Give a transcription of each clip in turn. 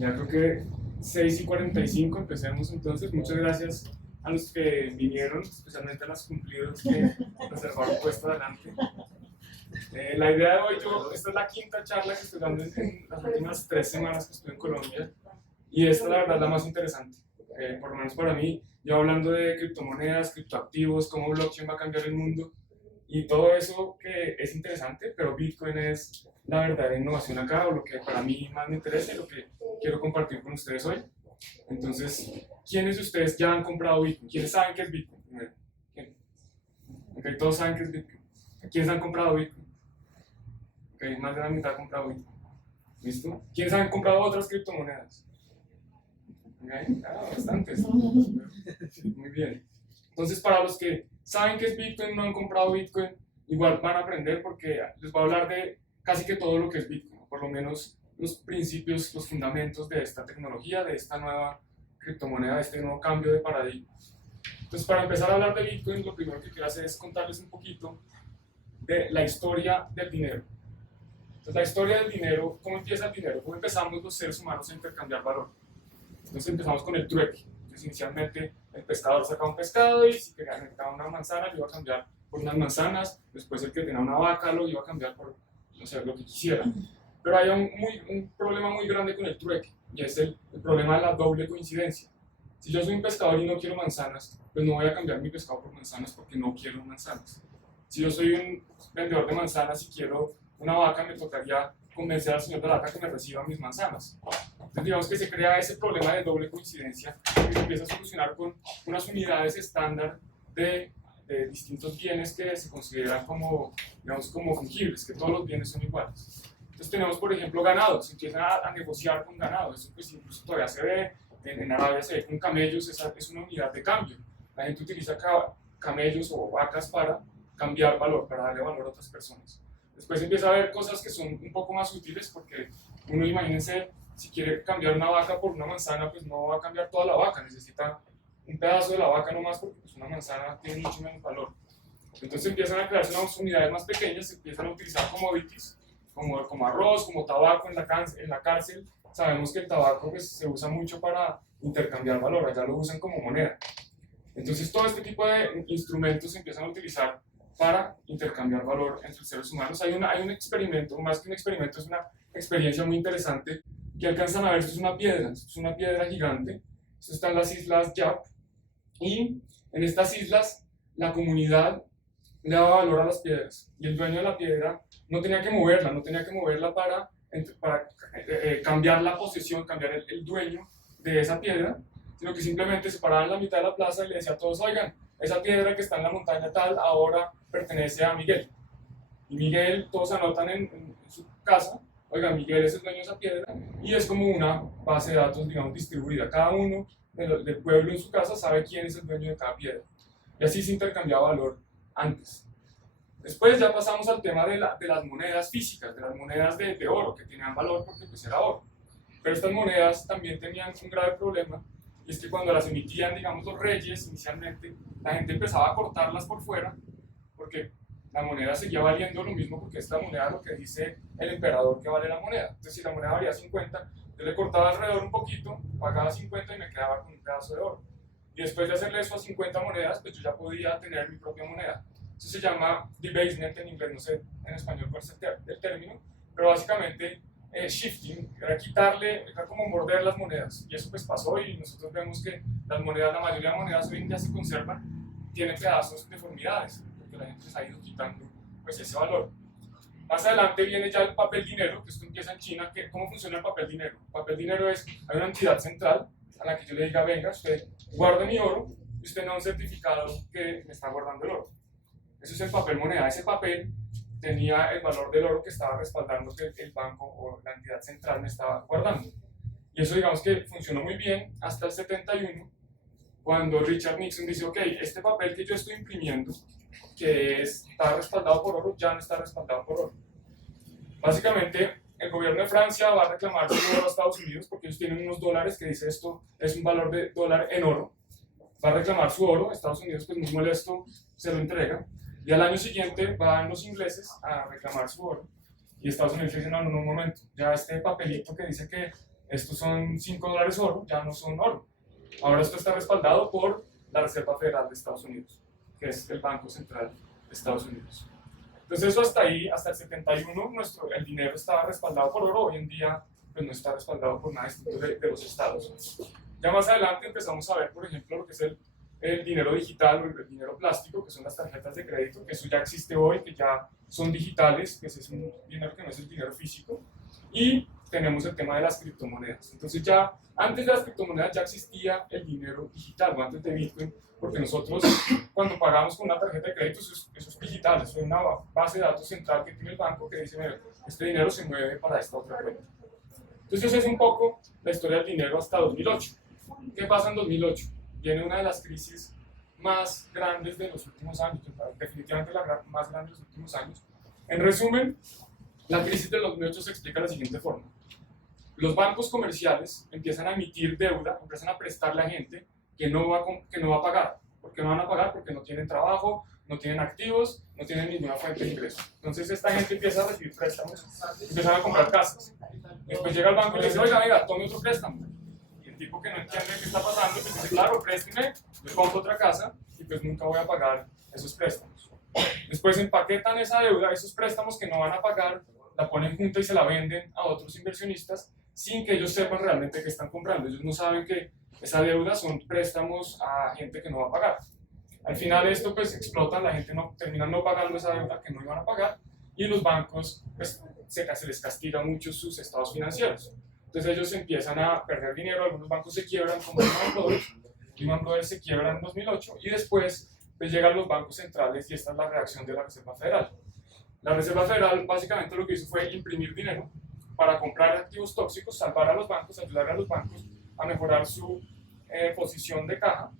Ya creo que 6:45 empecemos entonces. Muchas gracias a los que vinieron, especialmente a los cumplidos que reservaron puesto adelante. La idea de hoy, esta es la quinta charla que estoy dando en las últimas 3 semanas que estoy en Colombia, y esta la verdad es la más interesante, por lo menos para mí. Yo hablando de criptomonedas, criptoactivos, cómo blockchain va a cambiar el mundo y todo eso que es interesante, pero Bitcoin es la verdadera innovación acá, o lo que para mí más me interesa y lo que quiero compartir con ustedes hoy. Entonces, ¿quiénes de ustedes ya han comprado Bitcoin? ¿Quiénes saben qué es Bitcoin? Primero. ¿Quién? Ok, todos saben qué es Bitcoin. ¿Quiénes han comprado Bitcoin? Ok, más de la mitad han comprado Bitcoin. ¿Listo? ¿Quiénes han comprado otras criptomonedas? Okay. Bastantes. Muy bien. Entonces, para los que saben qué es Bitcoin, no han comprado Bitcoin, igual van a aprender porque les voy a hablar de casi que todo lo que es Bitcoin, por lo menos los principios, los fundamentos de esta tecnología, de esta nueva criptomoneda, de este nuevo cambio de paradigma. Entonces, para empezar a hablar de Bitcoin, lo primero que quiero hacer es contarles un poquito de la historia del dinero. Entonces, la historia del dinero, ¿cómo empieza el dinero? ¿Cómo empezamos los seres humanos a intercambiar valor? Entonces empezamos con el trueque. Entonces inicialmente el pescador sacaba un pescado y si quería necesitaba una manzana lo iba a cambiar por unas manzanas, después el que tenía una vaca lo iba a cambiar por, no sé, lo que quisiera. Pero hay un problema muy grande con el trueque, y es el problema de la doble coincidencia. Si yo soy un pescador y no quiero manzanas, pues no voy a cambiar mi pescado por manzanas porque no quiero manzanas. Si yo soy un vendedor de manzanas y quiero una vaca, me tocaría convencer al señor de la vaca que me reciba mis manzanas. Entonces digamos que se crea ese problema de doble coincidencia que se empieza a solucionar con unas unidades estándar de distintos bienes que se consideran como, digamos, como fungibles, que todos los bienes son iguales. Entonces tenemos, por ejemplo, ganado, se empiezan a negociar con ganado, eso pues incluso todavía se ve, en Arabia se ve con camellos, es una unidad de cambio. La gente utiliza camellos o vacas para cambiar valor, para darle valor a otras personas. Después empieza a haber cosas que son un poco más útiles, porque uno, imagínense, si quiere cambiar una vaca por una manzana, pues no va a cambiar toda la vaca, necesita un pedazo de la vaca nomás, porque pues una manzana tiene mucho menos valor. Entonces empiezan a crearse unas unidades más pequeñas, se empiezan a utilizar commodities, como arroz, como tabaco en la cárcel. Sabemos que el tabaco pues, se usa mucho para intercambiar valor, allá lo usan como moneda. Entonces todo este tipo de instrumentos se empiezan a utilizar para intercambiar valor entre seres humanos. Hay un experimento, más que un experimento, es una experiencia muy interesante que alcanzan a ver. Es una piedra gigante. Esto está en las islas Yap, y en estas islas la comunidad le daba valor a las piedras, y el dueño de la piedra no tenía que moverla para cambiar la posesión, cambiar el dueño de esa piedra, sino que simplemente se paraba en la mitad de la plaza y le decía a todos: oigan, esa piedra que está en la montaña tal ahora pertenece a Miguel. Y Miguel, todos anotan en su casa: oiga, Miguel es el dueño de esa piedra, y es como una base de datos, digamos, distribuida. Cada uno del pueblo en su casa sabe quién es el dueño de cada piedra. Y así se intercambiaba valor antes. Después ya pasamos al tema de las monedas físicas, de las monedas de oro, que tenían valor porque pues era oro. Pero estas monedas también tenían un grave problema, y es que cuando las emitían, digamos, los reyes inicialmente, la gente empezaba a cortarlas por fuera, porque la moneda seguía valiendo lo mismo, porque es la moneda lo que dice el emperador que vale la moneda. Entonces, si la moneda valía 50, yo le cortaba alrededor un poquito, pagaba 50 y me quedaba con un pedazo de oro. Y después de hacerle eso a 50 monedas, pues yo ya podía tener mi propia moneda. Eso se llama debasement en inglés, no sé en español cuál es el término, pero básicamente shifting, era como morder las monedas. Y eso pues pasó, y nosotros vemos que las monedas, la mayoría de monedas hoy en día se conservan, tienen pedazos, deformidades, porque la gente les ha ido quitando pues ese valor. Más adelante viene ya el papel dinero, que esto empieza en China. ¿Cómo funciona el papel dinero? El papel dinero hay una entidad central a la que yo le diga: venga, usted guarde mi oro, y usted me da un certificado que me está guardando el oro. Eso es el papel moneda. Ese papel tenía el valor del oro que estaba respaldando que el banco o la entidad central me estaba guardando. Y eso, digamos, que funcionó muy bien hasta el 71, cuando Richard Nixon dice: ok, este papel que yo estoy imprimiendo, que está respaldado por oro, ya no está respaldado por oro. Básicamente, el gobierno de Francia va a reclamar su oro a Estados Unidos, porque ellos tienen unos dólares que dice esto es un valor de dólar en oro. Va a reclamar su oro, Estados Unidos, pues muy molesto, se lo entrega. Y al año siguiente van los ingleses a reclamar su oro, y Estados Unidos dice: no, un momento, ya este papelito que dice que Estos son $5 oro, ya no son oro. Ahora esto está respaldado por la Reserva Federal de Estados Unidos, que es el Banco Central de Estados Unidos. Entonces eso hasta ahí, hasta el 71, el dinero estaba respaldado por oro. Hoy en día pues no está respaldado por nada distinto de los estados. Ya más adelante empezamos a ver, por ejemplo, lo que es el dinero digital o el dinero plástico, que son las tarjetas de crédito, que eso ya existe hoy, que ya son digitales, que ese es un dinero que no es el dinero físico. Y tenemos el tema de las criptomonedas. Entonces ya antes de las criptomonedas ya existía el dinero digital, o antes de Bitcoin, porque nosotros cuando pagamos con una tarjeta de crédito eso es digital, eso es una base de datos central que tiene el banco que dice, mira, este dinero se mueve para esta otra cuenta. Entonces es un poco la historia del dinero hasta 2008. ¿Qué pasa en 2008? Viene una de las crisis más grandes de los últimos años, definitivamente la más grande de los últimos años. En resumen, la crisis del 2008 se explica de la siguiente forma. Los bancos comerciales empiezan a emitir deuda, empiezan a prestarle a gente que no va a pagar. ¿Por qué no van a pagar? Porque no tienen trabajo, no tienen activos, no tienen ninguna fuente de ingreso. Entonces esta gente empieza a recibir préstamos, empiezan a comprar casas. Después llega el banco y le dice, oiga, tome otro préstamo. Y el tipo que no entiende qué está pasando, pues dice, claro, présteme, yo compro otra casa y pues nunca voy a pagar esos préstamos. Después empaquetan esa deuda, esos préstamos que no van a pagar, la ponen junta y se la venden a otros inversionistas sin que ellos sepan realmente qué están comprando. Ellos no saben que esa deuda son préstamos a gente que no va a pagar. Al final esto pues explota, la gente termina no pagando esa deuda que no iban a pagar y los bancos pues, se les castiga mucho sus estados financieros. Entonces ellos empiezan a perder dinero, algunos bancos se quiebran como Lehman Brothers se quiebra en 2008 y después pues, llegan los bancos centrales y esta es la reacción de la Reserva Federal. La Reserva Federal básicamente lo que hizo fue imprimir dinero para comprar activos tóxicos, salvar a los bancos, ayudar a los bancos a mejorar su posición de caja.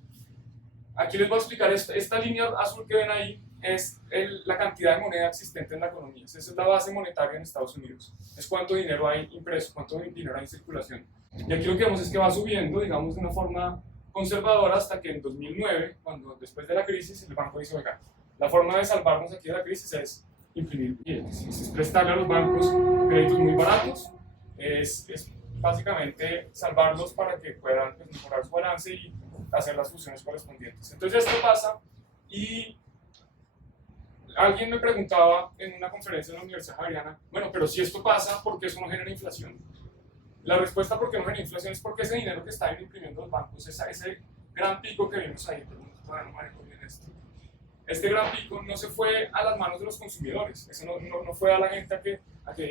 Aquí les voy a explicar, esta línea azul que ven ahí es la cantidad de moneda existente en la economía. Esa es la base monetaria en Estados Unidos. Es cuánto dinero hay impreso, cuánto dinero hay en circulación. Y aquí lo que vemos es que va subiendo, digamos, de una forma conservadora hasta que en 2009, cuando después de la crisis, el banco dice, oiga, la forma de salvarnos aquí de la crisis es imprimir billetes, es prestarle a los bancos créditos muy baratos, es básicamente salvarlos para que puedan pues, mejorar su balance y hacer las fusiones correspondientes. Entonces esto pasa y alguien me preguntaba en una conferencia en la Universidad Javeriana, bueno, pero si esto pasa, ¿por qué eso no genera inflación? La respuesta por qué no genera inflación es porque ese dinero que están imprimiendo los bancos, ese gran pico que vimos ahí, pero todavía no manejo bien esto. Este gran pico no se fue a las manos de los consumidores, eso no fue a la gente a que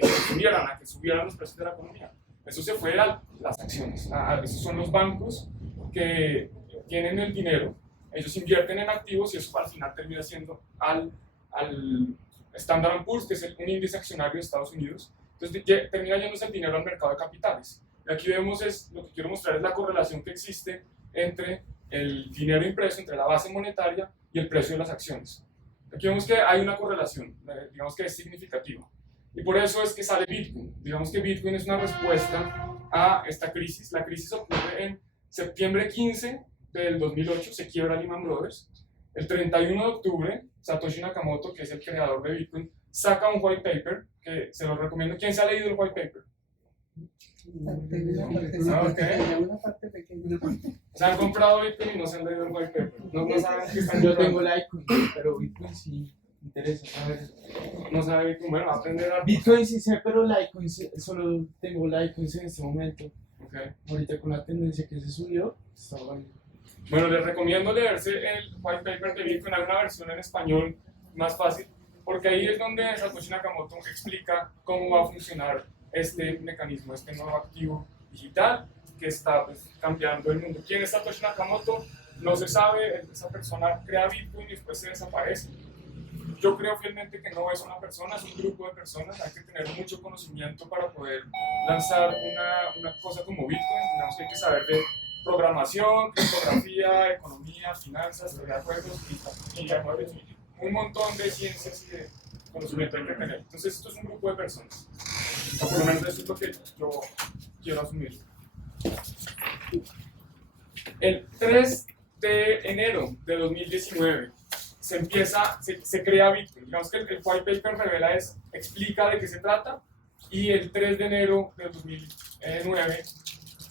subieran los precios de la economía. Eso se fue a las acciones, esos son los bancos que tienen el dinero, ellos invierten en activos y eso al final termina siendo al Standard & Poor's, que es un índice accionario de Estados Unidos, entonces termina yéndose el dinero al mercado de capitales. Y aquí vemos, lo que quiero mostrar es la correlación que existe entre el dinero impreso, entre la base monetaria y el precio de las acciones. Aquí vemos que hay una correlación, digamos que es significativa. Y por eso es que sale Bitcoin. Digamos que Bitcoin es una respuesta a esta crisis. La crisis ocurre en septiembre 15 del 2008, se quiebra Lehman Brothers. El 31 de octubre, Satoshi Nakamoto, que es el creador de Bitcoin, saca un white paper, que se lo recomiendo. ¿Quién se ha leído el white paper? Una parte pequeña. Se han comprado Bitcoin y no se han leído el white paper. No saben qué están Yo comprando. tengo Litecoin, pero Bitcoin sí me interesa saber. No sabe Bitcoin, bueno, aprender a... Bitcoin sí sé, pero Litecoin solo tengo Litecoin en este momento. Okay. Ahorita con la tendencia que se subió, está bueno. Bueno, les recomiendo leerse el white paper de Bitcoin. Hay una versión en español más fácil, porque ahí es donde Satoshi Nakamoto explica cómo va a funcionar este mecanismo, este nuevo activo digital que está pues, cambiando el mundo. ¿Quién es Satoshi Nakamoto? No se sabe, esa persona crea Bitcoin y después se desaparece. Yo creo fielmente que no es una persona, es un grupo de personas. Hay que tener mucho conocimiento para poder lanzar una cosa como Bitcoin. Digamos que hay que saber de programación, criptografía, economía, finanzas, teoría de juegos y un montón de ciencias y de conocimiento hay que tener. Entonces esto es un grupo de personas. O por lo menos eso es lo que yo quiero asumir. El 3 de enero de 2019 se crea Bitcoin. Digamos que el white paper explica de qué se trata y el 3 de enero de 2009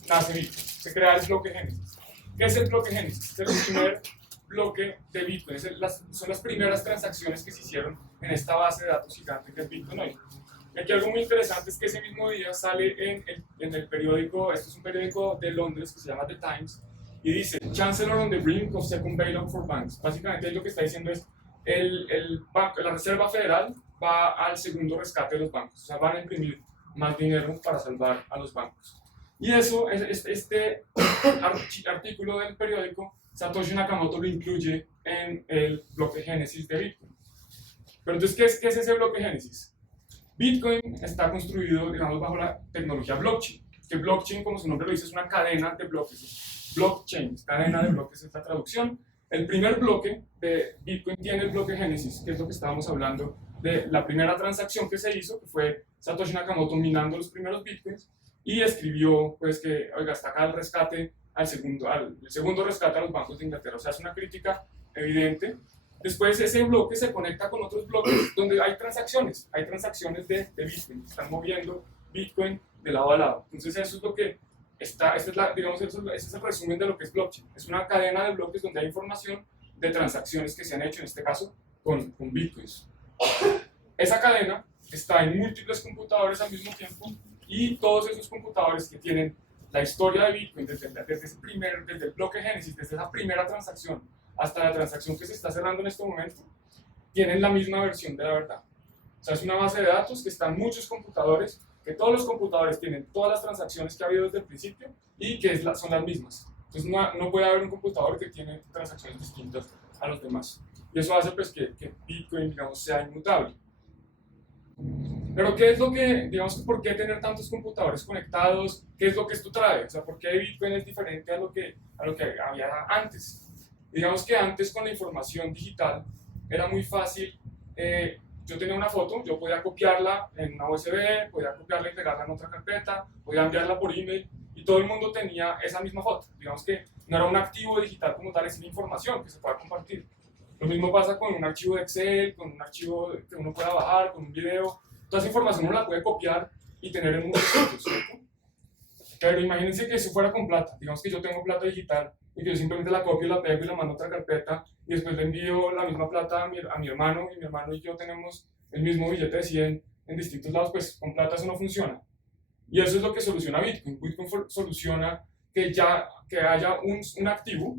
nace Bitcoin. Se crea el bloque Génesis. ¿Qué es el bloque Génesis? Es el primer bloque de Bitcoin. Son las primeras transacciones que se hicieron en esta base de datos gigante que es Bitcoin hoy. Y aquí algo muy interesante es que ese mismo día sale en el periódico, esto es un periódico de Londres que se llama The Times, y dice, Chancellor on the brink of second bailout for banks. Básicamente lo que está diciendo es, la Reserva Federal va al segundo rescate de los bancos, o sea, van a imprimir más dinero para salvar a los bancos. Y eso, este artículo del periódico, Satoshi Nakamoto lo incluye en el bloque Génesis de Bitcoin. Pero entonces, ¿qué es ese bloque Génesis? Bitcoin está construido, digamos, bajo la tecnología blockchain. Que blockchain, como su nombre lo dice, es una cadena de bloques. Blockchain, cadena de bloques es la traducción. El primer bloque de Bitcoin tiene el bloque Génesis, que es lo que estábamos hablando de la primera transacción que se hizo, que fue Satoshi Nakamoto minando los primeros Bitcoins, y escribió, pues, que, oiga, está acá el rescate el segundo rescate a los bancos de Inglaterra. O sea, es una crítica evidente. Después ese bloque se conecta con otros bloques donde hay transacciones de Bitcoin, están moviendo Bitcoin de lado a lado. Entonces eso es lo que está, digamos, ese es el resumen de lo que es blockchain. Es una cadena de bloques donde hay información de transacciones que se han hecho, en este caso, con Bitcoins. Esa cadena está en múltiples computadores al mismo tiempo y todos esos computadores que tienen la historia de Bitcoin desde el bloque Génesis, desde esa primera transacción hasta la transacción que se está cerrando en este momento, tienen la misma versión de la verdad. O sea, es una base de datos que está en muchos computadores, que todos los computadores tienen todas las transacciones que ha habido desde el principio y que son las mismas. Entonces no puede haber un computador que tiene transacciones distintas a los demás. Y eso hace pues que Bitcoin, digamos, sea inmutable. Pero ¿qué es lo que, digamos, por qué tener tantos computadores conectados? ¿Qué es lo que esto trae? O sea, ¿por qué Bitcoin es diferente a lo que había antes? Digamos que antes con la información digital era muy fácil. Yo tenía una foto, yo podía copiarla en una USB, podía copiarla y pegarla en otra carpeta, podía enviarla por email y todo el mundo tenía esa misma foto. Digamos que no era un activo digital como tal, es una información que se puede compartir. Lo mismo pasa con un archivo de Excel, con un archivo que uno pueda bajar, con un video. Toda esa información uno la puede copiar y tener en muchos sitios, ¿cierto? Pero imagínense que eso fuera con plata. Digamos que yo tengo plata digital y que yo simplemente la copio, la pego y la mando a otra carpeta y después le envío la misma plata a mi hermano, y mi hermano y yo tenemos el mismo billete de 100 en distintos lados. Pues con plata eso no funciona. Y eso es lo que soluciona Bitcoin. Bitcoin soluciona que haya un activo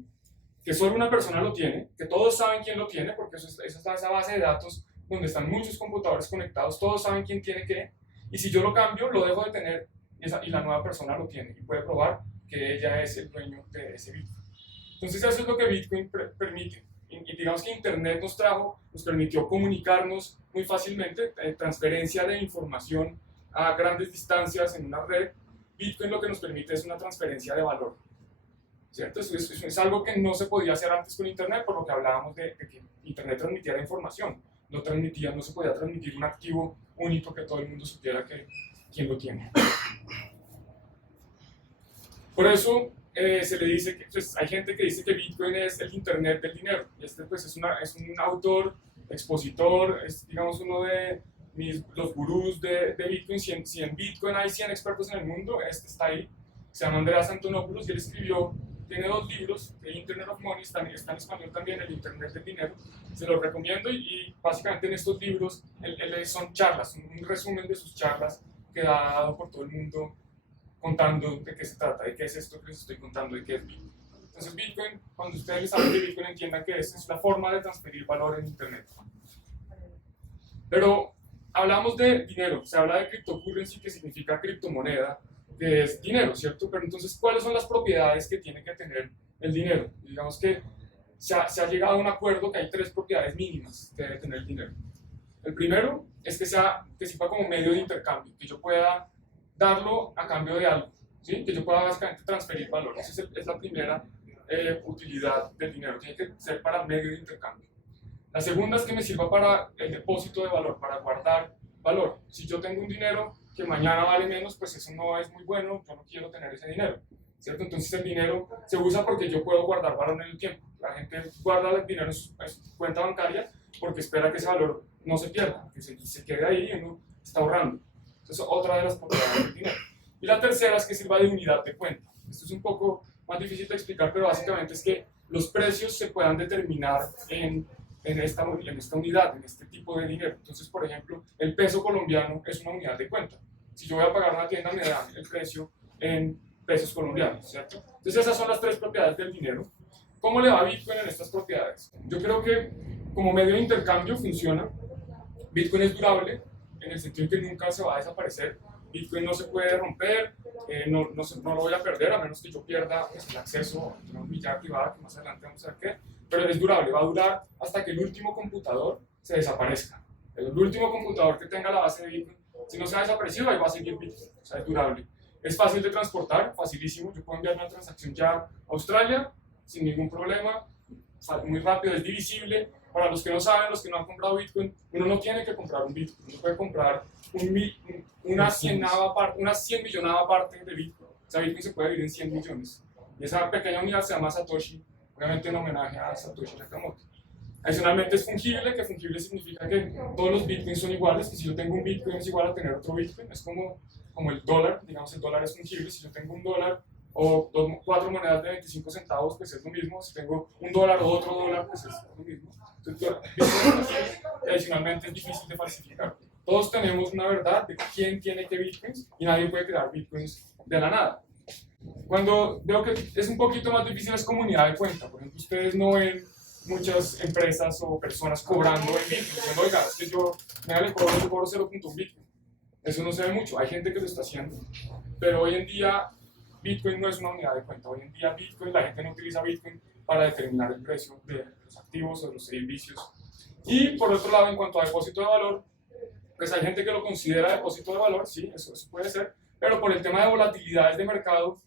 que solo una persona lo tiene, que todos saben quién lo tiene, porque esa es esa base de datos donde están muchos computadores conectados, todos saben quién tiene qué, y si yo lo cambio, lo dejo de tener, y la nueva persona lo tiene, y puede probar que ella es el dueño de ese Bitcoin. Entonces eso es lo que Bitcoin permite, y digamos que Internet nos permitió comunicarnos muy fácilmente, transferencia de información a grandes distancias en una red. Bitcoin lo que nos permite es una transferencia de valor, ¿cierto? Eso es algo que no se podía hacer antes con Internet, por lo que hablábamos de que Internet transmitía la información, no se podía transmitir un activo único que todo el mundo supiera quién lo tiene. Por eso se le dice que pues, hay gente que dice que Bitcoin es el Internet del dinero. Y pues, es un autor, expositor, es digamos uno de los gurús de Bitcoin. Si en Bitcoin hay 100 expertos en el mundo, este está ahí. Se llama Andreas Antonopoulos y él tiene 2 libros, el Internet of Money, está en español también, el Internet del dinero. Se los recomiendo y básicamente en estos libros son charlas, un resumen de sus charlas que ha dado por todo el mundo, contando de qué se trata, de qué es esto que les estoy contando, de qué es Bitcoin. Entonces Bitcoin, cuando ustedes les hablan de Bitcoin, entiendan que es la forma de transferir valor en Internet. Pero hablamos de dinero, se habla de cryptocurrency, que significa criptomoneda, que es dinero, ¿cierto? Pero entonces, ¿cuáles son las propiedades que tiene que tener el dinero? Digamos que se ha llegado a un acuerdo que hay 3 propiedades mínimas que debe tener el dinero. El primero es que sirva como medio de intercambio, que yo pueda darlo a cambio de algo, ¿sí? Que yo pueda básicamente transferir valor. Esa es la primera utilidad del dinero, tiene que ser para medio de intercambio. La segunda es que me sirva para el depósito de valor, para guardar valor. Si yo tengo un dinero que mañana vale menos, pues eso no es muy bueno, yo no quiero tener ese dinero, ¿cierto? Entonces el dinero se usa porque yo puedo guardar valor en el tiempo. La gente guarda el dinero en su cuenta bancaria porque espera que ese valor no se pierda, que se quede ahí y uno está ahorrando. Entonces, otra de las propiedades del dinero. Y la tercera es que sirva de unidad de cuenta. Esto es un poco más difícil de explicar, pero básicamente es que los precios se puedan determinar en esta unidad, en este tipo de dinero. Entonces, por ejemplo, el peso colombiano es una unidad de cuenta. Si yo voy a pagar una tienda, me dan el precio en pesos colombianos, ¿cierto? Entonces, esas son las tres propiedades del dinero. ¿Cómo le va a Bitcoin en estas propiedades? Yo creo que como medio de intercambio funciona. Bitcoin es durable, en el sentido que nunca se va a desaparecer. Bitcoin no se puede romper, no lo voy a perder, a menos que yo pierda pues, el acceso a una llave privada, que más adelante vamos a ver qué. Pero es durable, va a durar hasta que el último computador se desaparezca. El último computador que tenga la base de Bitcoin, si no se ha desaparecido, ahí va a seguir Bitcoin. O sea, es durable. Es fácil de transportar, facilísimo. Yo puedo enviar una transacción ya a Australia sin ningún problema, muy rápido, es divisible. Para los que no saben, los que no han comprado Bitcoin, uno no tiene que comprar un Bitcoin, uno puede comprar una 100 millonava parte de Bitcoin. O sea, Bitcoin se puede dividir en 100 millones. Y esa pequeña unidad se llama Satoshi, obviamente en homenaje a Satoshi Nakamoto. Adicionalmente es fungible, que fungible significa que todos los Bitcoins son iguales, que si yo tengo un Bitcoin es igual a tener otro Bitcoin, es como el dólar, digamos el dólar es fungible, si yo tengo un dólar o 4 monedas de 25 centavos, pues es lo mismo, si tengo un dólar o otro dólar, pues es lo mismo. Entonces, adicionalmente es difícil de falsificar. Todos tenemos una verdad de quién tiene qué Bitcoins y nadie puede crear Bitcoins de la nada. Cuando veo que es un poquito más difícil es comunidad de cuenta. Por ejemplo, ustedes no ven muchas empresas o personas cobrando en Bitcoin, diciendo, oiga, es que yo cobro 0.1 Bitcoin. Eso no se ve mucho, hay gente que lo está haciendo. Pero hoy en día Bitcoin no es una unidad de cuenta. Hoy en día Bitcoin, la gente no utiliza Bitcoin para determinar el precio de los activos o de los servicios. Y por otro lado, en cuanto a depósito de valor, pues hay gente que lo considera depósito de valor, sí, eso puede ser, pero por el tema de volatilidades de mercado,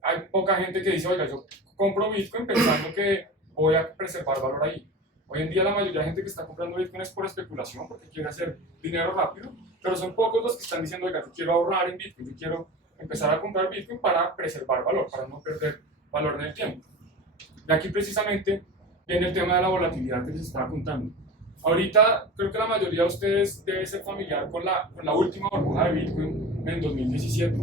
hay poca gente que dice, oiga, yo compro Bitcoin pensando que voy a preservar valor ahí. Hoy en día la mayoría de gente que está comprando Bitcoin es por especulación, porque quiere hacer dinero rápido, pero son pocos los que están diciendo, oiga, yo quiero ahorrar en Bitcoin, yo quiero empezar a comprar Bitcoin para preservar valor, para no perder valor en el tiempo. De aquí precisamente viene el tema de la volatilidad que les estaba contando. Ahorita creo que la mayoría de ustedes debe ser familiar con la última burbuja de Bitcoin en 2017.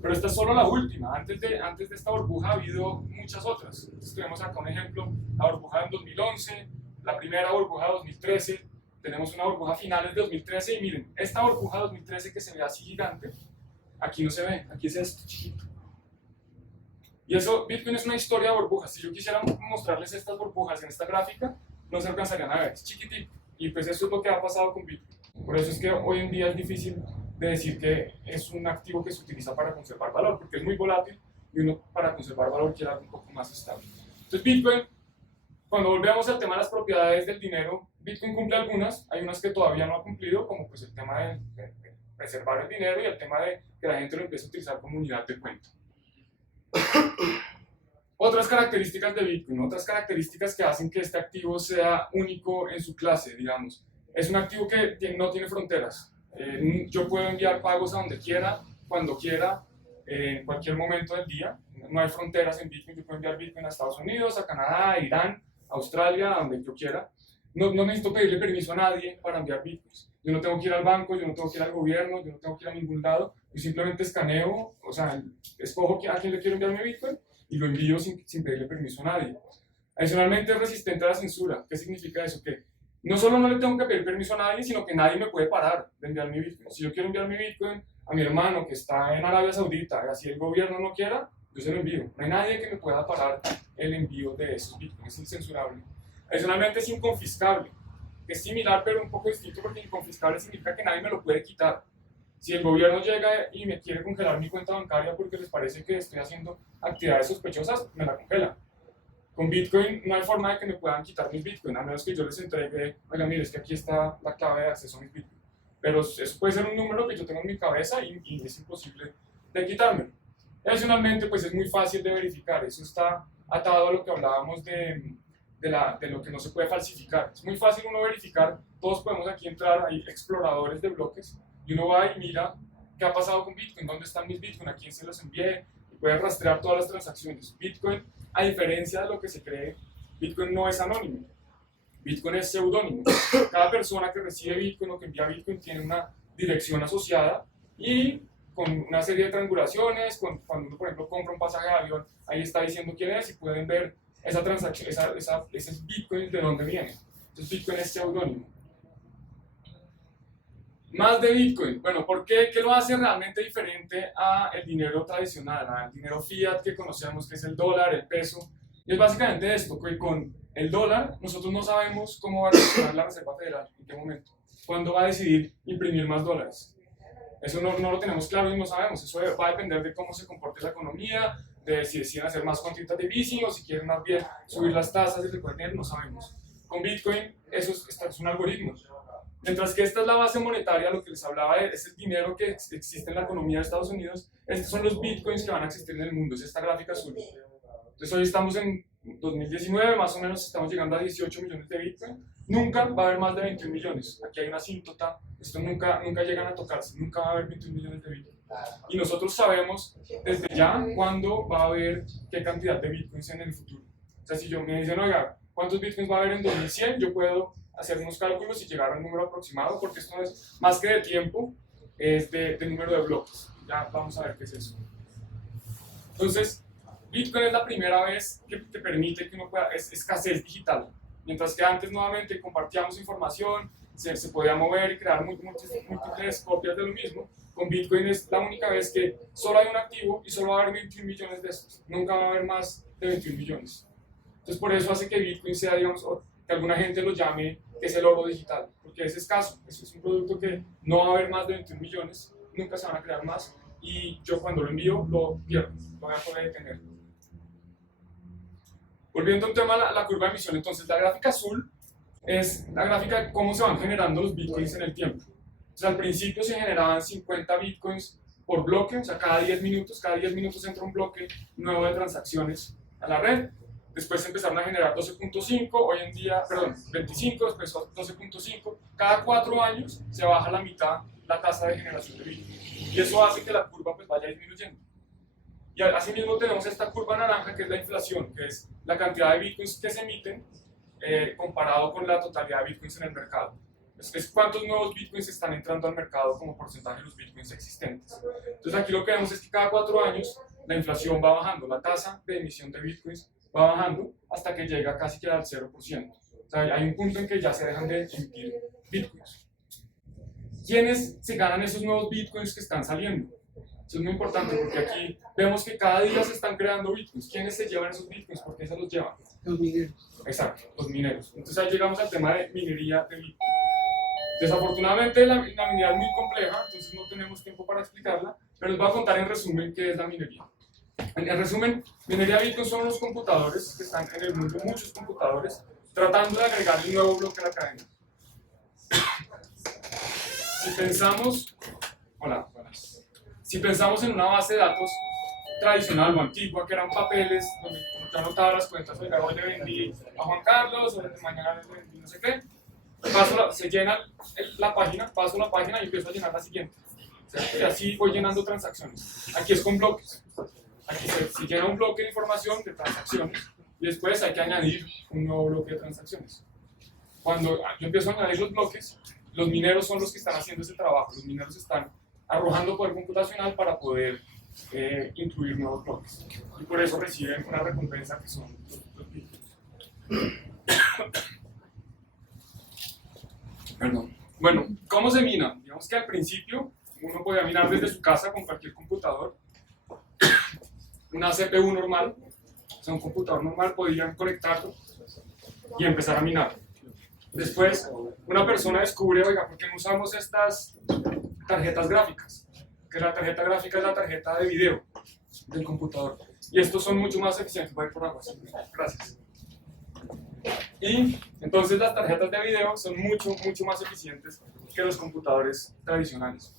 Pero esta es solo la última. Antes de esta burbuja ha habido muchas otras. Entonces tenemos acá un ejemplo, la burbuja en 2011, la primera burbuja de 2013, tenemos una burbuja a finales de 2013 y miren, esta burbuja de 2013 que se ve así gigante, aquí no se ve, aquí es esto chiquito. Y eso, Bitcoin es una historia de burbujas. Si yo quisiera mostrarles estas burbujas en esta gráfica, no se alcanzarían a ver, es chiquitito. Y pues eso es lo que ha pasado con Bitcoin. Por eso es que hoy en día es difícil de decir que es un activo que se utiliza para conservar valor, porque es muy volátil y uno para conservar valor quiere algo un poco más estable. Entonces Bitcoin, cuando volvemos al tema de las propiedades del dinero, Bitcoin cumple algunas, hay unas que todavía no ha cumplido, como pues el tema de preservar el dinero y el tema de que la gente lo empiece a utilizar como unidad de cuenta. Otras características de Bitcoin, otras características que hacen que este activo sea único en su clase, digamos. Es un activo que no tiene fronteras. Yo puedo enviar pagos a donde quiera, cuando quiera, en cualquier momento del día. No hay fronteras en Bitcoin. Yo puedo enviar Bitcoin a Estados Unidos, a Canadá, a Irán, a Australia, a donde yo quiera. No necesito pedirle permiso a nadie para enviar Bitcoins. Yo no tengo que ir al banco, yo no tengo que ir al gobierno, yo no tengo que ir a ningún lado. Yo simplemente escaneo, o sea, escojo a quién le quiero enviar mi Bitcoin y lo envío sin pedirle permiso a nadie. Adicionalmente es resistente a la censura. ¿Qué significa eso? Que no solo no le tengo que pedir permiso a nadie, sino que nadie me puede parar de enviar mi Bitcoin. Si yo quiero enviar mi Bitcoin a mi hermano que está en Arabia Saudita, y así el gobierno no quiera, yo se lo envío. No hay nadie que me pueda parar el envío de esos Bitcoins, es incensurable. Adicionalmente es inconfiscable. Es similar pero un poco distinto porque inconfiscable significa que nadie me lo puede quitar. Si el gobierno llega y me quiere congelar mi cuenta bancaria porque les parece que estoy haciendo actividades sospechosas, me la congela. Con Bitcoin no hay forma de que me puedan quitar mis Bitcoin, a menos que yo les entregue, oiga, mire, es que aquí está la clave de acceso a mis Bitcoin. Pero eso puede ser un número que yo tengo en mi cabeza y es imposible de quitármelo. Adicionalmente, pues es muy fácil de verificar. Eso está atado a lo que hablábamos de lo que no se puede falsificar. Es muy fácil uno verificar, todos podemos aquí entrar, hay exploradores de bloques, y uno va y mira qué ha pasado con Bitcoin, dónde están mis Bitcoin, a quién se los envié, y puede rastrear todas las transacciones. Bitcoin, a diferencia de lo que se cree, Bitcoin no es anónimo, Bitcoin es seudónimo. Cada persona que recibe Bitcoin o que envía Bitcoin tiene dirección asociada y con una serie de triangulaciones, cuando uno, por ejemplo, compra un pasaje de avión, ahí está diciendo quién es y pueden ver esa transacción, ese Bitcoin de dónde viene. Entonces Bitcoin es seudónimo. Más de Bitcoin. Bueno, ¿por qué? ¿Qué lo hace realmente diferente al dinero tradicional, al dinero fiat que conocemos, que es el dólar, el peso? Y es básicamente esto, que con el dólar nosotros no sabemos cómo va a reaccionar la Reserva Federal, en qué momento, cuándo va a decidir imprimir más dólares. Eso no lo tenemos claro y no sabemos. Eso va a depender de cómo se comporte la economía, de si deciden hacer más quantitative easing o si quieren más bien subir las tasas y recorrer, no sabemos. Con Bitcoin eso es un algoritmo. Mientras que esta es la base monetaria, lo que les hablaba es el dinero que existe en la economía de Estados Unidos, estos son los Bitcoins que van a existir en el mundo, es esta gráfica azul. Entonces hoy estamos en 2019, más o menos estamos llegando a 18 millones de Bitcoin. Nunca va a haber más de 21 millones. Aquí hay una asíntota. Esto nunca llegan a tocarse. Nunca va a haber 21 millones de Bitcoin. Y nosotros sabemos desde ya cuándo va a haber qué cantidad de Bitcoins en el futuro. O sea, si yo me dicen, oiga, ¿cuántos Bitcoins va a haber en 2100? Yo puedo hacer unos cálculos y llegar a un número aproximado, porque esto no es más que de tiempo, es de número de bloques. Ya vamos a ver qué es eso. Entonces, Bitcoin es la primera vez que te permite que uno pueda, es escasez digital. Mientras que antes nuevamente compartíamos información, se podía mover y crear múltiples copias de lo mismo, con Bitcoin es la única vez que solo hay un activo y solo va a haber 21 millones de estos. Nunca va a haber más de 21 millones. Entonces por eso hace que Bitcoin sea, digamos, que alguna gente lo llame, que es el oro digital, porque es escaso. Es un producto que no va a haber más de 21 millones, nunca se van a crear más, y yo cuando lo envío lo pierdo, lo voy a poder detener. Volviendo a un tema, la curva de emisión, entonces la gráfica azul es la gráfica de cómo se van generando los bitcoins en el tiempo. Entonces al principio se generaban 50 bitcoins por bloque, o sea cada 10 minutos entra un bloque nuevo de transacciones a la red. Después empezaron a generar 12.5, hoy en día, perdón, 25, después 12.5. Cada 4 años se baja la mitad la tasa de generación de bitcoin. Y eso hace que la curva pues vaya disminuyendo. Y asimismo tenemos esta curva naranja que es la inflación, que es la cantidad de bitcoins que se emiten comparado con la totalidad de bitcoins en el mercado. Es cuántos nuevos bitcoins están entrando al mercado como porcentaje de los bitcoins existentes. Entonces aquí lo que vemos es que cada 4 años la inflación va bajando, la tasa de emisión de bitcoins va bajando hasta que llega casi que al 0%. O sea, hay un punto en que ya se dejan de emitir bitcoins. ¿Quiénes se ganan esos nuevos bitcoins que están saliendo? Eso es muy importante porque aquí vemos que cada día se están creando bitcoins. ¿Quiénes se llevan esos bitcoins? ¿Por qué se los llevan? Los mineros. Exacto, los mineros. Entonces ahí llegamos al tema de minería de bitcoin. Desafortunadamente la minería es muy compleja, entonces no tenemos tiempo para explicarla, pero les voy a contar en resumen qué es la minería. En resumen, minería de bitcoin son los computadores que están en el mundo, muchos computadores, tratando de agregar un nuevo bloque a la cadena. Si pensamos en una base de datos tradicional o antigua, que eran papeles, donde yo anotaba las cuentas, oiga, hoy le vendí a Juan Carlos, o mañana le vendí no sé qué, se llena paso la página y empiezo a llenar la siguiente. ¿Cierto? Y así voy llenando transacciones. Aquí es con bloques. Aquí se llena un bloque de información de transacciones y después hay que añadir un nuevo bloque de transacciones. Cuando yo empiezo a añadir los bloques, los mineros son los que están haciendo ese trabajo. Los mineros están arrojando poder computacional para poder incluir nuevos bloques. Y por eso reciben una recompensa que son los bitcoins. Perdón. Bueno, ¿cómo se mina? Digamos que al principio uno podía minar desde su casa con cualquier computador. Una CPU normal, o sea, un computador normal, podían conectarlo y empezar a minar. Después, una persona descubre, oiga, ¿por qué no usamos estas tarjetas gráficas? Que la tarjeta gráfica es la tarjeta de video del computador. Y estos son mucho más eficientes. Voy por agua, sí. Gracias. Y entonces las tarjetas de video son mucho más eficientes que los computadores tradicionales.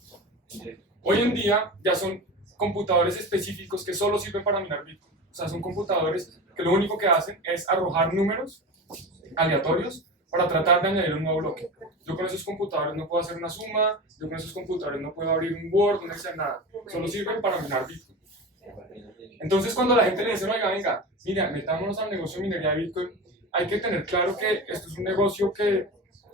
Hoy en día ya son computadores específicos que solo sirven para minar Bitcoin. O sea, son computadores que lo único que hacen es arrojar números aleatorios para tratar de añadir un nuevo bloque. Yo con esos computadores no puedo hacer una suma, yo con esos computadores no puedo abrir un Word, no hacer nada. Solo sirven para minar Bitcoin. Entonces cuando la gente le dice, oiga, venga, mira, metámonos al negocio de minería de Bitcoin, hay que tener claro que esto es un negocio que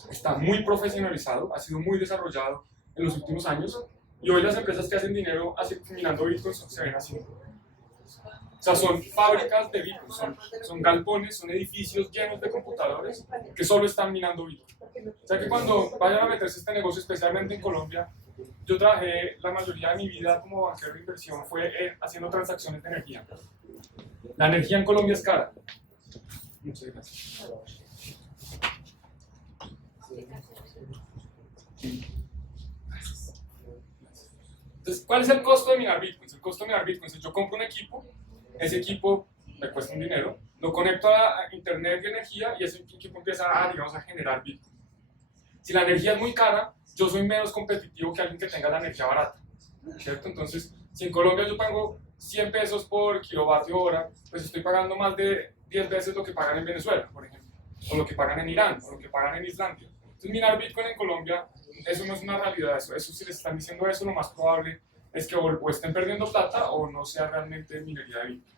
está muy profesionalizado, ha sido muy desarrollado, en los últimos años, y hoy las empresas que hacen dinero minando bitcoins se ven así. O sea, son fábricas de bitcoins, son galpones, son edificios llenos de computadores que solo están minando bitcoin. O sea que cuando vayan a meterse este negocio, especialmente en Colombia, yo trabajé la mayoría de mi vida como banquero de inversión, fue haciendo transacciones de energía. La energía en Colombia es cara. Muchas gracias. Entonces, ¿cuál es el costo de minar bitcoins? El costo de minar bitcoins es yo compro un equipo, ese equipo me cuesta un dinero, lo conecto a internet y energía y ese equipo empieza digamos, a generar bitcoins. Si la energía es muy cara, yo soy menos competitivo que alguien que tenga la energía barata, ¿cierto? Entonces, si en Colombia yo pago 100 pesos por kilovatio hora, pues estoy pagando más de 10 veces lo que pagan en Venezuela, por ejemplo, o lo que pagan en Irán, o lo que pagan en Islandia. Entonces, minar bitcoin en Colombia, eso no es una realidad, eso si les están diciendo eso, lo más probable es que o estén perdiendo plata o no sea realmente minería de bitcoin.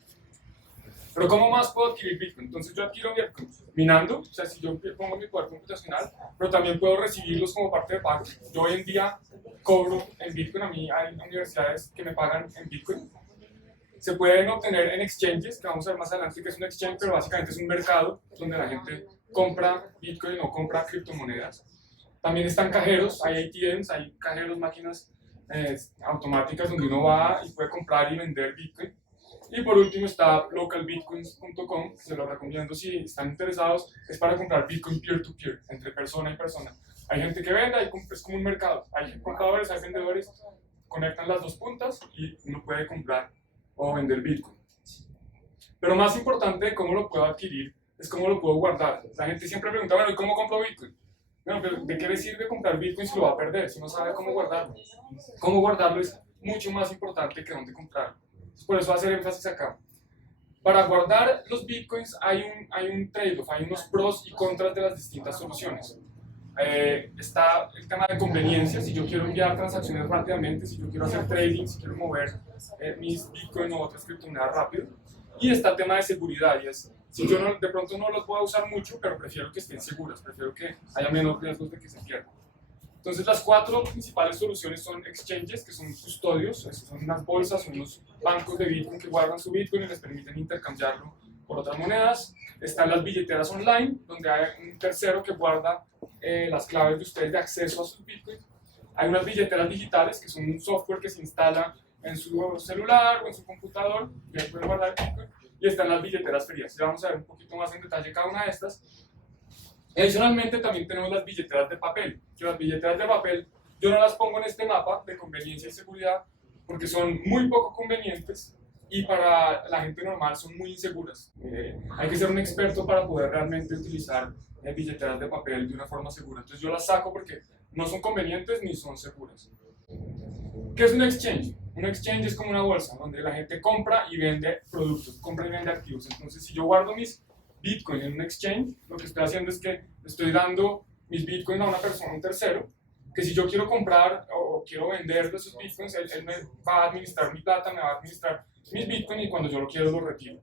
Pero ¿cómo más puedo adquirir bitcoin? Entonces yo adquiero bitcoin minando, o sea, si yo pongo mi poder computacional, pero también puedo recibirlos como parte de pago. Yo hoy en día cobro en bitcoin, a mí hay universidades que me pagan en bitcoin. Se pueden obtener en exchanges, que vamos a ver más adelante que es un exchange, pero básicamente es un mercado donde la gente compra bitcoin o compra criptomonedas. También están cajeros, hay ATMs, hay cajeros, máquinas automáticas donde uno va y puede comprar y vender bitcoin. Y por último está localbitcoins.com, que se lo recomiendo si están interesados, es para comprar bitcoin peer-to-peer, entre persona y persona. Hay gente que vende, es como un mercado, hay compradores, hay vendedores, conectan las dos puntas y uno puede comprar o vender bitcoin. Pero más importante de cómo lo puedo adquirir es cómo lo puedo guardar. La gente siempre pregunta, bueno, ¿y cómo compro bitcoin? Bueno, pero ¿de qué le sirve comprar bitcoin si lo va a perder, si no sabe cómo guardarlo? Cómo guardarlo es mucho más importante que dónde comprarlo. Por eso hacer énfasis acá. Para guardar los bitcoins hay un trade-off, hay unos pros y contras de las distintas soluciones. Está el tema de conveniencia, si yo quiero enviar transacciones rápidamente, si yo quiero hacer trading, si quiero mover mis bitcoins o otras criptomonedas rápido. Y está el tema de seguridad, y es, si yo de pronto no los voy a usar mucho, pero prefiero que estén seguras, prefiero que haya menos riesgos de que se pierdan. Entonces las cuatro principales soluciones son exchanges, que son custodios, son unas bolsas, son unos bancos de Bitcoin que guardan su Bitcoin y les permiten intercambiarlo por otras monedas. Están las billeteras online, donde hay un tercero que guarda las claves de ustedes de acceso a sus Bitcoin. Hay unas billeteras digitales, que son un software que se instala en su celular o en su computador, y ahí pueden guardar Bitcoin. Y están las billeteras frías. Ya vamos a ver un poquito más en detalle cada una de estas. Adicionalmente también tenemos las billeteras de papel, que las billeteras de papel yo no las pongo en este mapa de conveniencia y seguridad porque son muy poco convenientes y para la gente normal son muy inseguras. Hay que ser un experto para poder realmente utilizar billeteras de papel de una forma segura. Entonces yo las saco porque no son convenientes ni son seguras. ¿Qué es un exchange? Un exchange es como una bolsa donde la gente compra y vende productos, compra y vende activos. Entonces si yo guardo mis Bitcoin en un exchange, lo que estoy haciendo es que estoy dando mis Bitcoin a una persona, un tercero, que si yo quiero comprar o quiero vender de esos Bitcoins, él me va a administrar mi plata, me va a administrar mis Bitcoin y cuando yo lo quiero lo retiro.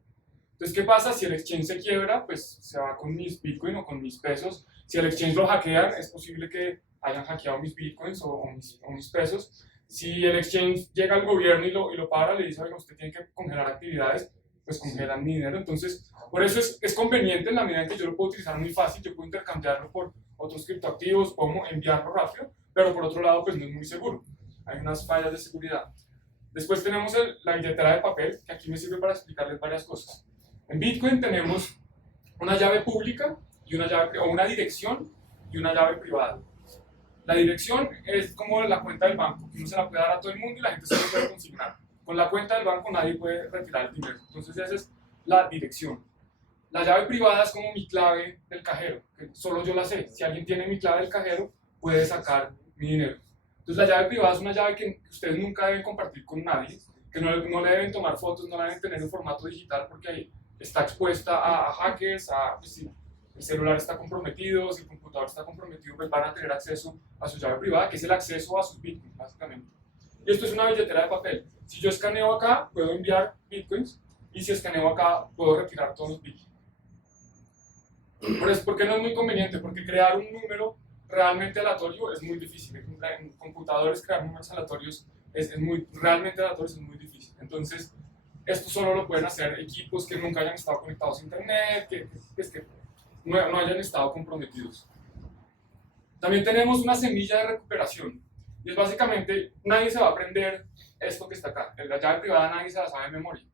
Entonces, ¿qué pasa? Si el exchange se quiebra, pues se va con mis Bitcoin o con mis pesos. Si el exchange lo hackean, es posible que hayan hackeado mis Bitcoins o mis pesos. Si el exchange llega al gobierno y lo para, le dice, oiga, usted tiene que congelar actividades, pues congelan mi dinero. Entonces, por eso es conveniente en la medida en que yo lo puedo utilizar muy fácil, yo puedo intercambiarlo por otros criptoactivos, puedo enviarlo rápido, pero por otro lado, pues no es muy seguro. Hay unas fallas de seguridad. Después tenemos la billetera de papel, que aquí me sirve para explicarles varias cosas. En Bitcoin tenemos una llave pública y o una dirección y una llave privada. La dirección es como la cuenta del banco, que uno se la puede dar a todo el mundo y la gente se lo puede consignar. Con la cuenta del banco nadie puede retirar el dinero. Entonces esa es la dirección. La llave privada es como mi clave del cajero, que solo yo la sé. Si alguien tiene mi clave del cajero, puede sacar mi dinero. Entonces la llave privada es una llave que ustedes nunca deben compartir con nadie, que no le deben tomar fotos, no la deben tener en formato digital porque ahí está expuesta a hackers, pues, si el celular está comprometido, si el computador está comprometido, pues van a tener acceso a su llave privada, que es el acceso a sus bitcoins, básicamente. Y esto es una billetera de papel. Si yo escaneo acá, puedo enviar bitcoins, y si escaneo acá, puedo retirar todos los bitcoins. ¿Por qué no es muy conveniente? Porque crear un número realmente aleatorio es muy difícil. En computadores crear números aleatorios realmente aleatorios es muy difícil. Entonces, esto solo lo pueden hacer equipos que nunca hayan estado conectados a internet, que no hayan estado comprometidos. También tenemos una semilla de recuperación. Y es básicamente, nadie se va a aprender esto que está acá. En la llave privada nadie se la sabe de memoria.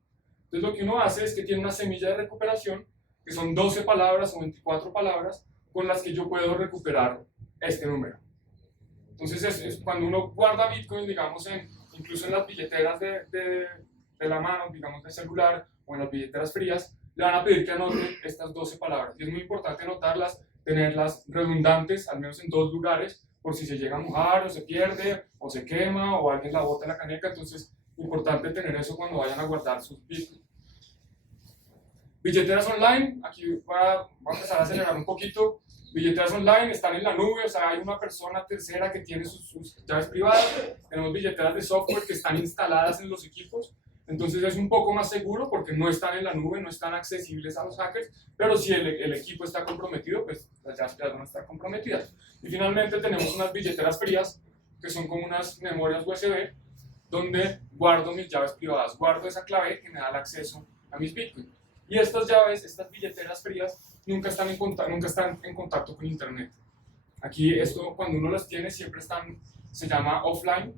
Entonces lo que uno hace es que tiene una semilla de recuperación, que son 12 palabras o 24 palabras, con las que yo puedo recuperar este número. Entonces es cuando uno guarda Bitcoin, digamos, incluso en las billeteras de la mano, digamos, de celular, o en las billeteras frías, le van a pedir que anote estas 12 palabras. Y es muy importante anotarlas, tenerlas redundantes, al menos en 2 lugares, por si se llega a mojar, o se pierde, o se quema, o alguien la bota en la caneca. Entonces, importante tener eso cuando vayan a guardar sus Bitcoin. Billeteras online, aquí voy a empezar a acelerar un poquito. Billeteras online están en la nube, o sea, hay una persona tercera que tiene sus llaves privadas. Tenemos billeteras de software que están instaladas en los equipos. Entonces es un poco más seguro porque no están en la nube, no están accesibles a los hackers, pero si el equipo está comprometido, pues las llaves privadas van a estar comprometidas. Y finalmente tenemos unas billeteras frías, que son como unas memorias USB, donde guardo mis llaves privadas, guardo esa clave que me da el acceso a mis Bitcoin. Y estas llaves, estas billeteras frías, nunca están en contacto con internet. Aquí esto, cuando uno las tiene, siempre se llama offline,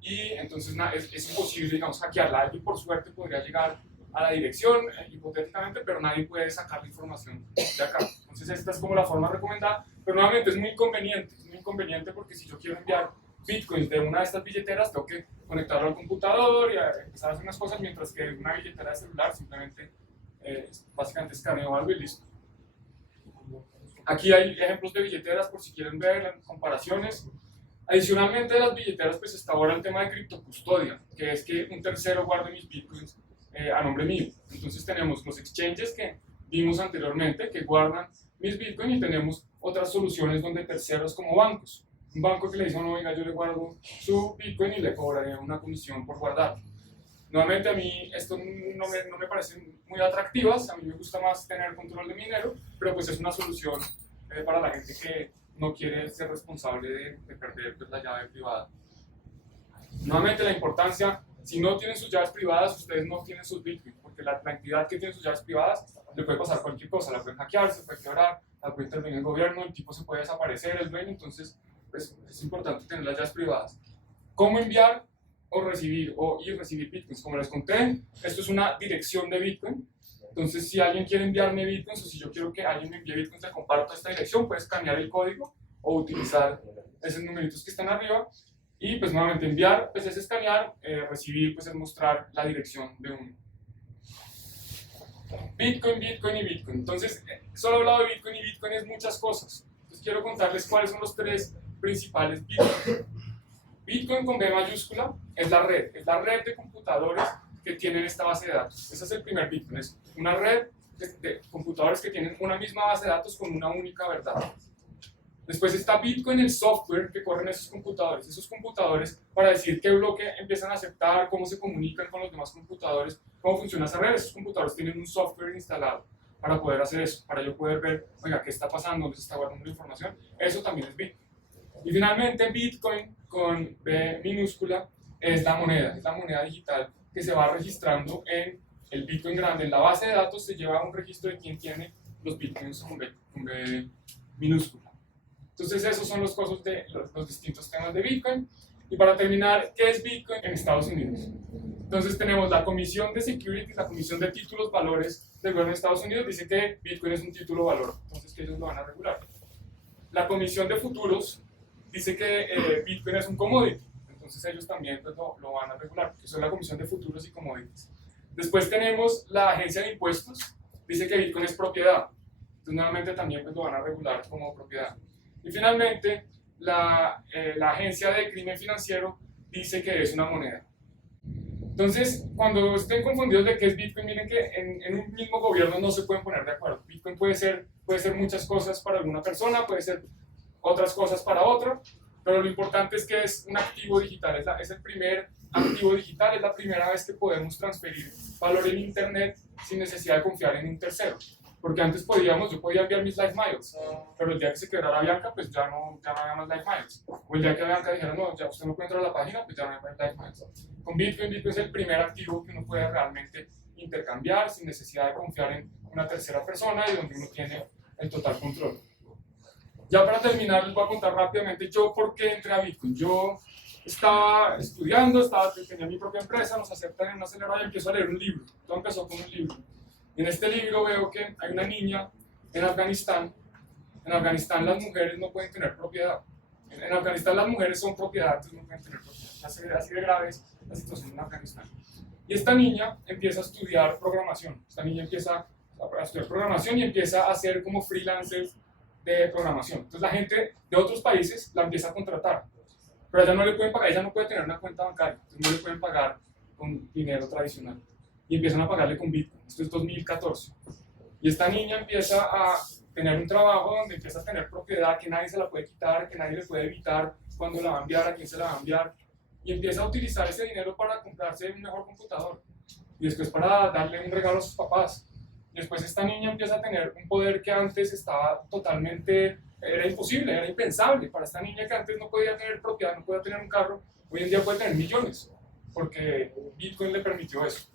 y entonces es imposible, digamos, hackearla. Alguien por suerte podría llegar a la dirección, hipotéticamente, pero nadie puede sacar la información de acá. Entonces esta es como la forma recomendada, pero nuevamente es muy inconveniente porque si yo quiero enviar Bitcoins de una de estas billeteras, tengo que conectarlo al computador y empezar a hacer unas cosas, mientras que una billetera de celular simplemente básicamente escaneo algo y listo. Aquí hay ejemplos de billeteras por si quieren ver comparaciones. Adicionalmente a las billeteras, pues está ahora el tema de criptocustodia, que es que un tercero guarde mis Bitcoins a nombre mío. Entonces tenemos los exchanges que vimos anteriormente, que guardan mis Bitcoins, y tenemos otras soluciones donde terceros como bancos. Un banco que le dice, no, oiga, yo le guardo su Bitcoin y le cobraré una comisión por guardarlo. Nuevamente a mí esto no me parecen muy atractivas, a mí me gusta más tener control de mi dinero, pero pues es una solución para la gente que no quiere ser responsable de perder pues, la llave privada. Nuevamente la importancia, si no tienen sus llaves privadas, ustedes no tienen sus Bitcoin, porque la entidad que tiene sus llaves privadas le puede pasar cualquier cosa, la pueden hackear, se puede quebrar, la puede intervenir el gobierno, el tipo se puede desaparecer, el dueño. Entonces pues, es importante tener las llaves privadas. ¿Cómo enviar o recibir y recibir Bitcoins? Como les conté, esto es una dirección de Bitcoin. Entonces, si alguien quiere enviarme Bitcoins, o si yo quiero que alguien me envíe Bitcoins, le comparto esta dirección, puedes escanear el código o utilizar esos numeritos que están arriba. Y pues nuevamente enviar, pues es escanear, recibir, pues es mostrar la dirección de uno. Bitcoin, Bitcoin y Bitcoin. Entonces, solo he hablado de Bitcoin, y Bitcoin es muchas cosas. Entonces, quiero contarles cuáles son los 3 principales Bitcoin. Bitcoin con B mayúscula es la red de computadores que tienen esta base de datos. Ese es el primer Bitcoin, es una red de computadores que tienen una misma base de datos con una única verdad. Después está Bitcoin, el software que corren esos computadores para decir qué bloque empiezan a aceptar, cómo se comunican con los demás computadores, cómo funciona esa red. Esos computadores tienen un software instalado para poder hacer eso, para yo poder ver, oiga, qué está pasando, dónde se está guardando la información. Eso también es Bitcoin. Y finalmente Bitcoin con B minúscula es la moneda digital que se va registrando en el Bitcoin grande. En la base de datos se lleva un registro de quién tiene los Bitcoins con B minúscula. Entonces esos son los costos de los distintos temas de Bitcoin. Y para terminar, ¿qué es Bitcoin en Estados Unidos? Entonces tenemos la Comisión de Securities, la Comisión de Títulos Valores del gobierno de Estados Unidos, dice que Bitcoin es un título valor, entonces que ellos lo van a regular. La Comisión de Futuros dice que Bitcoin es un commodity, entonces ellos también pues, lo van a regular, que son la Comisión de Futuros y Commodities. Después tenemos la Agencia de Impuestos, dice que Bitcoin es propiedad, entonces nuevamente también pues, lo van a regular como propiedad. Y finalmente, la Agencia de Crimen Financiero dice que es una moneda. Entonces, cuando estén confundidos de qué es Bitcoin, miren que en un mismo gobierno no se pueden poner de acuerdo. Bitcoin puede ser muchas cosas para alguna persona, puede ser otras cosas para otro, pero lo importante es que es un activo digital, es el primer activo digital, es la primera vez que podemos transferir valor en Internet sin necesidad de confiar en un tercero. Porque antes yo podía enviar mis Life Miles, pero el día que se quebrara Bianca, pues ya no había más Life Miles. O el día que Bianca dijera, no, ya usted no puede entrar a la página, pues ya no hay más Life Miles. Con Bitcoin es el primer activo que uno puede realmente intercambiar sin necesidad de confiar en una tercera persona y donde uno tiene el total control. Ya para terminar, les voy a contar rápidamente yo por qué entré a Bitcoin. Yo estaba estudiando, tenía mi propia empresa, nos aceptan en una aceleradora y empiezo a leer un libro. Todo empezó con un libro. Y en este libro veo que hay una niña en Afganistán. En Afganistán las mujeres no pueden tener propiedad. En Afganistán las mujeres son propiedad, entonces no pueden tener propiedad. Así de grave es la situación en Afganistán. Y esta niña empieza a estudiar programación. Esta niña empieza a estudiar programación y empieza a hacer como freelancer de programación. Entonces la gente de otros países la empieza a contratar. Pero ella no le pueden pagar, ella no puede tener una cuenta bancaria, entonces no le pueden pagar con dinero tradicional. Y empiezan a pagarle con Bitcoin. Esto es 2014. Y esta niña empieza a tener un trabajo donde empieza a tener propiedad que nadie se la puede quitar, que nadie le puede evitar cuándo la va a enviar, a quién se la va a enviar. Y empieza a utilizar ese dinero para comprarse un mejor computador. Y después para darle un regalo a sus papás. Y después esta niña empieza a tener un poder que antes estaba totalmente, era imposible, era impensable. Para esta niña que antes no podía tener propiedad, no podía tener un carro, hoy en día puede tener millones. Porque Bitcoin le permitió eso.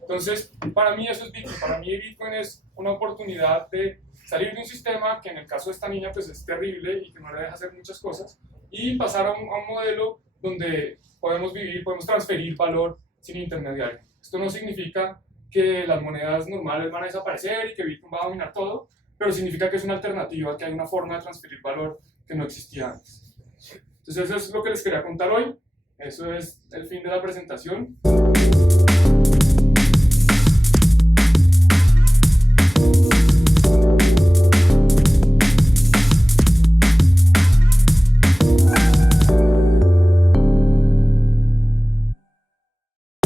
Entonces, para mí eso es Bitcoin. Para mí Bitcoin es una oportunidad de salir de un sistema que en el caso de esta niña pues es terrible y que no le deja hacer muchas cosas y pasar a un modelo donde podemos vivir, podemos transferir valor sin intermediario. Esto no significa que las monedas normales van a desaparecer y que Bitcoin va a dominar todo, pero significa que es una alternativa, que hay una forma de transferir valor que no existía antes. Entonces eso es lo que les quería contar hoy. Eso es el fin de la presentación.